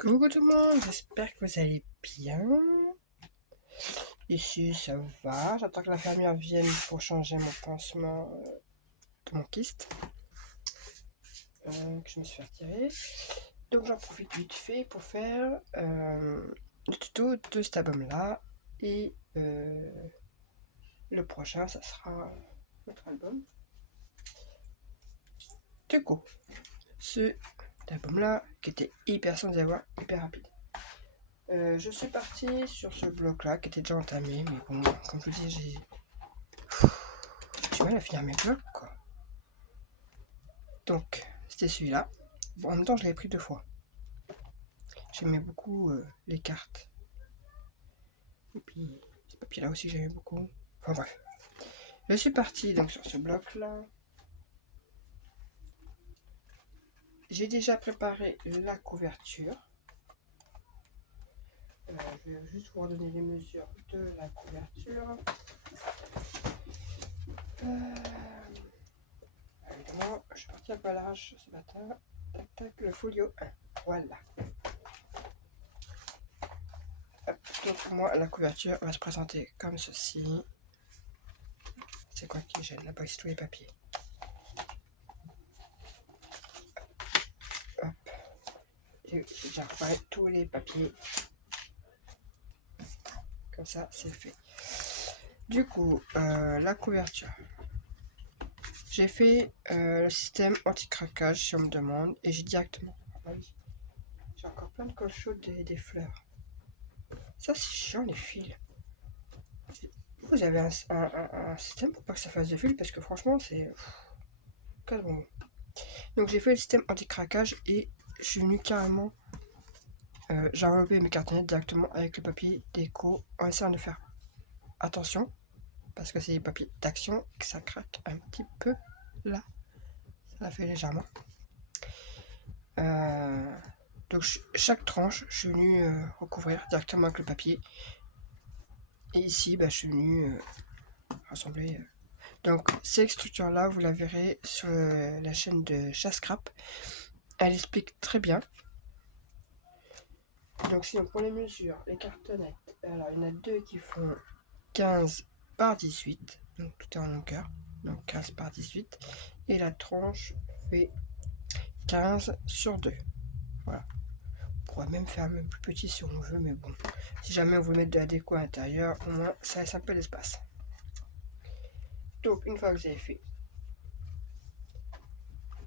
Coucou tout le monde, j'espère que vous allez bien. Ici ça va, j'attends que l'infirmière vienne pour changer mon pansement de mon kyste que je me suis fait retirer. Donc j'en profite vite fait pour faire le tuto de cet album là. Et le prochain ça sera notre album. Du coup, ce album là qui était hyper sans avoir, hyper rapide. Je suis partie sur ce bloc là qui était déjà entamé, mais bon, comme je vous dis, j'ai du mal à finir mes blocs quoi. Donc c'était celui-là. Bon, en même temps je l'avais pris 2 fois. J'aimais beaucoup les cartes. Et puis ce papier là aussi j'aimais beaucoup. Enfin bref. Je suis partie donc sur ce bloc là. J'ai déjà préparé la couverture. Je vais juste vous redonner les mesures de la couverture. Évidemment, je suis partie un peu à l'arrache ce matin. Tac tac, le folio 1. Voilà. Hop, donc moi la couverture va se présenter comme ceci. C'est quoi qui gêne? Là-bas, c'est tous les papiers. Hop. J'ai déjà refait tous les papiers. Comme ça, c'est fait. Du coup, la couverture. J'ai fait le système anti-craquage si on me demande. Et j'ai directement... Ah oui. J'ai encore plein de colle chaude et des fleurs. Ça, c'est chiant, les fils. Vous avez un système pour pas que ça fasse de fil, parce que franchement, c'est... Casse bonbon. Donc, j'ai fait le système anti-craquage et je suis venu carrément... j'ai enveloppé mes cartonnettes directement avec le papier déco en essayant de faire attention parce que c'est des papiers d'action que ça craque un petit peu là, ça l'a fait légèrement. Donc chaque tranche je suis venu recouvrir directement avec le papier et ici je suis venu rassembler. Donc cette structure là vous la verrez sur la chaîne de Chascrap, elle explique très bien. Donc sinon pour les mesures, les cartonnettes, alors il y en a 2 qui font 15 par 18, donc tout est en longueur, donc 15 par 18, et la tranche fait 15 sur 2. Voilà. On pourrait même faire un peu plus petit si on veut, mais bon, si jamais on veut mettre de la déco à l'intérieur, au moins ça laisse un peu d'espace. Donc une fois que vous avez fait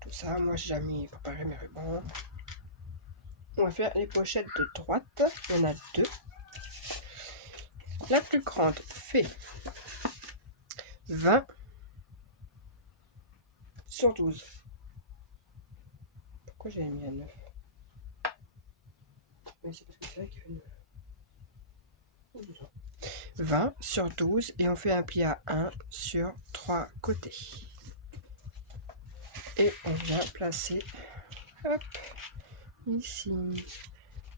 tout ça, moi j'ai déjà préparé mes rubans. On va faire les pochettes de droite, il y en a 2. La plus grande fait 20 sur 12. Pourquoi j'avais mis un 9? Mais c'est parce que c'est vrai qu'il fait 9. 20 sur 12 et on fait un pli à 1 sur 3 côtés. Et on vient placer hop, ici.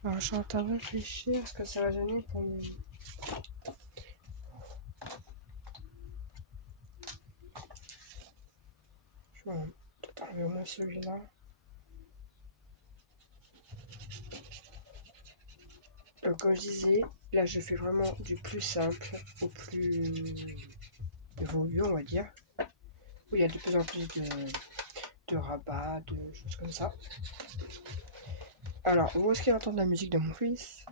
Alors je suis en train de réfléchir, est-ce que ça va gêner quand même? Je vais peut-être enlever au moins celui-là. Donc comme je disais, là je fais vraiment du plus simple au plus évolué, on va dire. Où il y a de plus en plus de rabats, de choses comme ça. Alors, vous risquez d'entendre la musique de mon fils.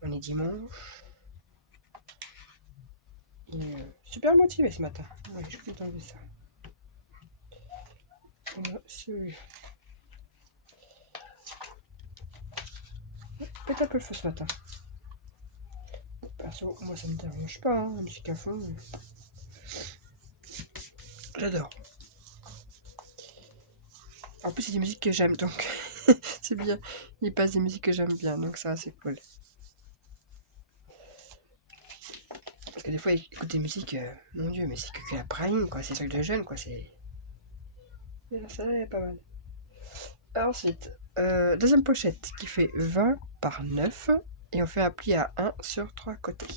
On est dimanche. Il est super motivé ce matin. Ouais, je peux t'enlever ça. Celui-là. Peut-être un peu le feu ce matin. Perso, moi ça me dérange pas, hein, la musique à fond. Mais... j'adore. En plus, c'est des musiques que j'aime, donc c'est bien. Il passe des musiques que j'aime bien, donc ça, c'est cool. Parce que des fois, il écoute des musiques, mon dieu, mais c'est que la prime, quoi. C'est truc de jeune, quoi. C'est. Ça, là, est pas mal. Ensuite, deuxième pochette qui fait 20 par 9. Et on fait un pli à 1 sur 3 côtés.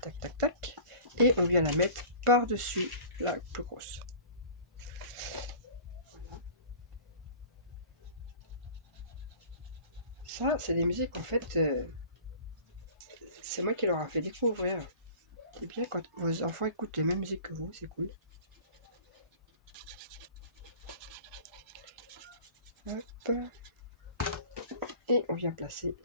Tac, tac, tac. Et on vient la mettre par-dessus la plus grosse. Ça, c'est des musiques, en fait, c'est moi qui leur a fait découvrir. C'est bien quand vos enfants écoutent les mêmes musiques que vous, c'est cool. Hop. Et on vient placer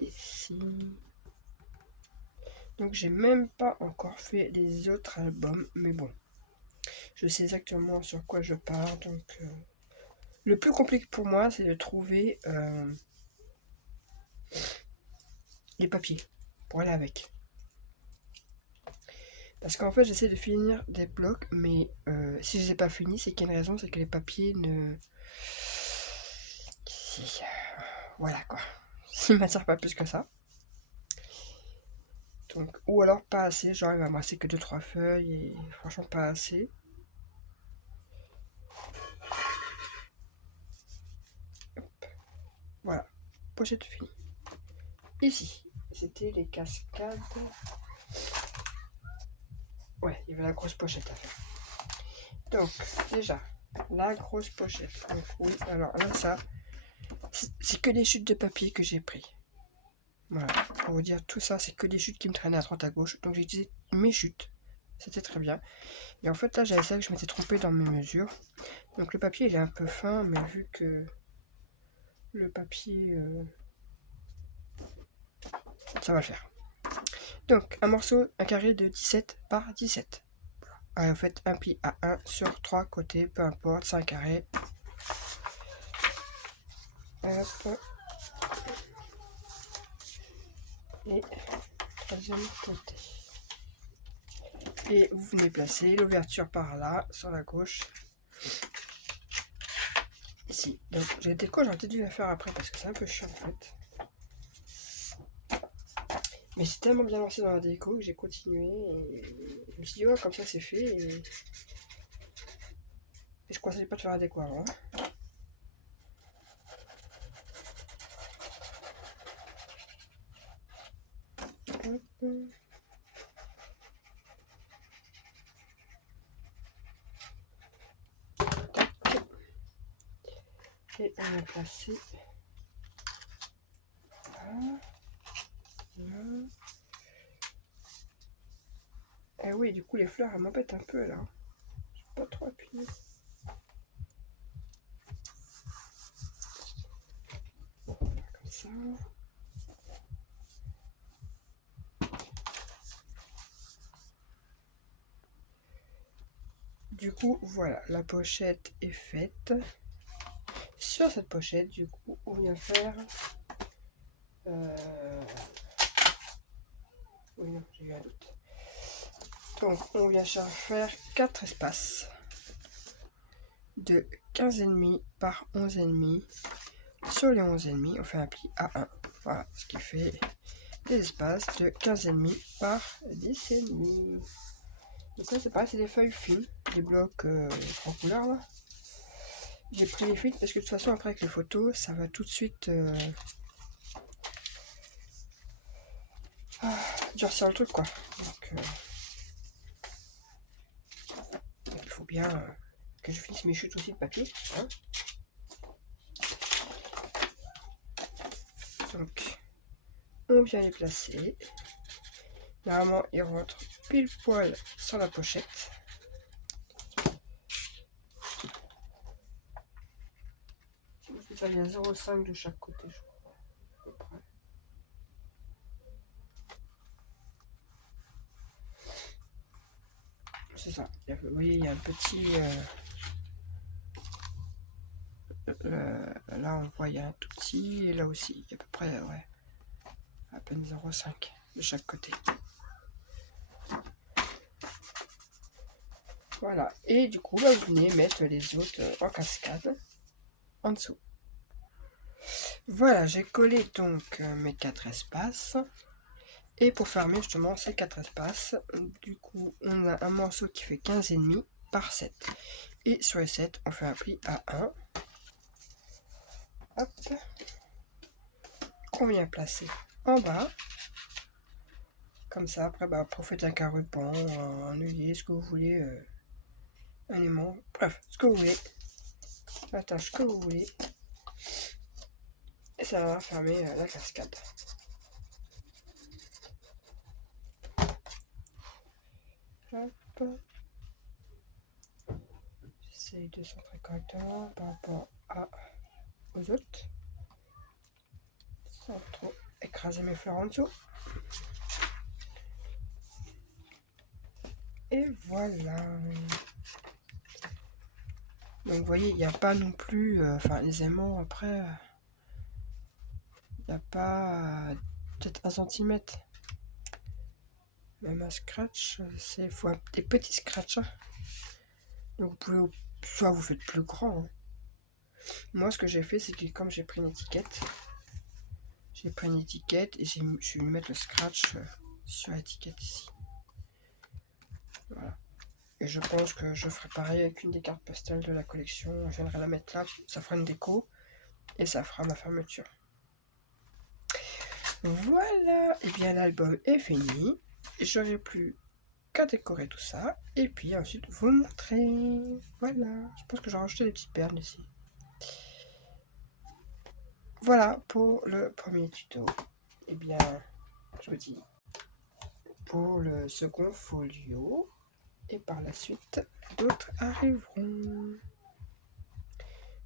ici. Donc j'ai même pas encore fait les autres albums, mais bon, je sais exactement sur quoi je pars. Donc le plus compliqué pour moi, c'est de trouver les papiers pour aller avec. Parce qu'en fait, j'essaie de finir des blocs, mais si je les ai pas finis, c'est qu'il y a une raison, c'est que les papiers ne... Voilà quoi. Ils ne m'attirent pas plus que ça. Donc, ou alors pas assez, genre il va me rester que 2-3 feuilles et franchement pas assez. Hop. Voilà, pochette finie. Ici, c'était les cascades. Ouais, il y avait la grosse pochette à faire. Donc, déjà, la grosse pochette. Donc, oui, alors là, ça, c'est que des chutes de papier que j'ai pris. Voilà, pour vous dire, tout ça, c'est que des chutes qui me traînaient à droite à gauche. Donc, j'ai utilisé mes chutes. C'était très bien. Et en fait, là, j'avais ça que je m'étais trompé dans mes mesures. Donc, le papier, il est un peu fin, mais vu que le papier, ça va le faire. Donc, un morceau, un carré de 17 par 17. Voilà. Vous faites un pli à 1 sur 3 côtés, peu importe, c'est un carré. Hop. Et troisième côté. Et vous venez placer l'ouverture par là, sur la gauche. Ici. Donc, j'ai été quoi, j'aurais peut-être dû la faire après parce que c'est un peu chiant en fait. Mais j'ai tellement bien lancé dans la déco que j'ai continué. Et je me suis dit, ouais, comme ça c'est fait. Et je ne conseille pas de faire la déco avant. Hop. Et on va placer là, là. Et oui, du coup les fleurs elles m'embêtent un peu là. Je peux pas trop appuyer. Bon, on va faire comme ça. Du coup, voilà, la pochette est faite. Sur cette pochette, du coup, on vient faire... Oui, non, j'ai eu un doute. Donc, on vient faire 4 espaces de 15,5 par 11,5. Sur les 11,5, on fait un pli à 1. Voilà, ce qui fait des espaces de 15,5 par 10,5. Donc là, c'est pareil, c'est des feuilles fines, des blocs en couleur là. J'ai pris les fines parce que de toute façon, après avec les photos, ça va tout de suite durcir le truc quoi. Donc, il faut bien que je finisse mes chutes aussi de papier. Hein. Donc, on vient les placer. Normalement, ils rentrent pile poil sur la pochette. Ça, il y a 0,5 de chaque côté, je crois, à peu près. C'est ça. Vous voyez, il y a un petit... là, on voit, il y a un tout petit, et là aussi, il y a à peu près, ouais, à peine 0,5 de chaque côté. Voilà. Et du coup, là, vous venez mettre les autres en cascade en dessous. Voilà, j'ai collé donc mes 4 espaces. Et pour fermer justement ces 4 espaces, du coup, on a un morceau qui fait 15,5 par 7. Et sur les 7, on fait un pli à 1. Hop. Qu'on vient placer en bas. Comme ça, après, bah, vous faites un caruban, un œillet, ce que vous voulez, un aimant, bref, ce que vous voulez. la tâche que vous voulez. Et ça va fermer la cascade. Hop. J'essaye de centrer correctement par rapport aux autres. Sans trop écraser mes fleurs en dessous. Et voilà. Donc vous voyez, il n'y a pas non plus... les aimants après... il n'y a pas peut-être 1 centimètre. Même un scratch, c'est faut des petits scratchs. Hein. Donc vous pouvez... Soit vous faites plus grand. Hein. Moi ce que j'ai fait, c'est que comme j'ai pris une étiquette... et je vais mettre le scratch sur l'étiquette ici. Voilà. Et je pense que je ferai pareil avec une des cartes postales de la collection. Je viendrai la mettre là, ça fera une déco et ça fera ma fermeture. Voilà, et bien l'album est fini. J'aurai plus qu'à décorer tout ça et puis ensuite vous montrer. Voilà, je pense que j'ai rajouté des petites perles ici. Voilà pour le premier tuto. Et bien, je vous dis pour le second folio. Et par la suite, d'autres arriveront.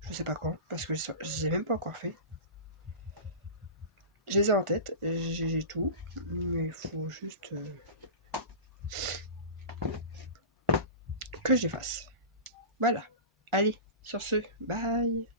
Je sais pas quand, parce que je les ai même pas encore fait. Je les ai en tête, j'ai tout, mais il faut juste que je les fasse. Voilà. Allez, sur ce, bye.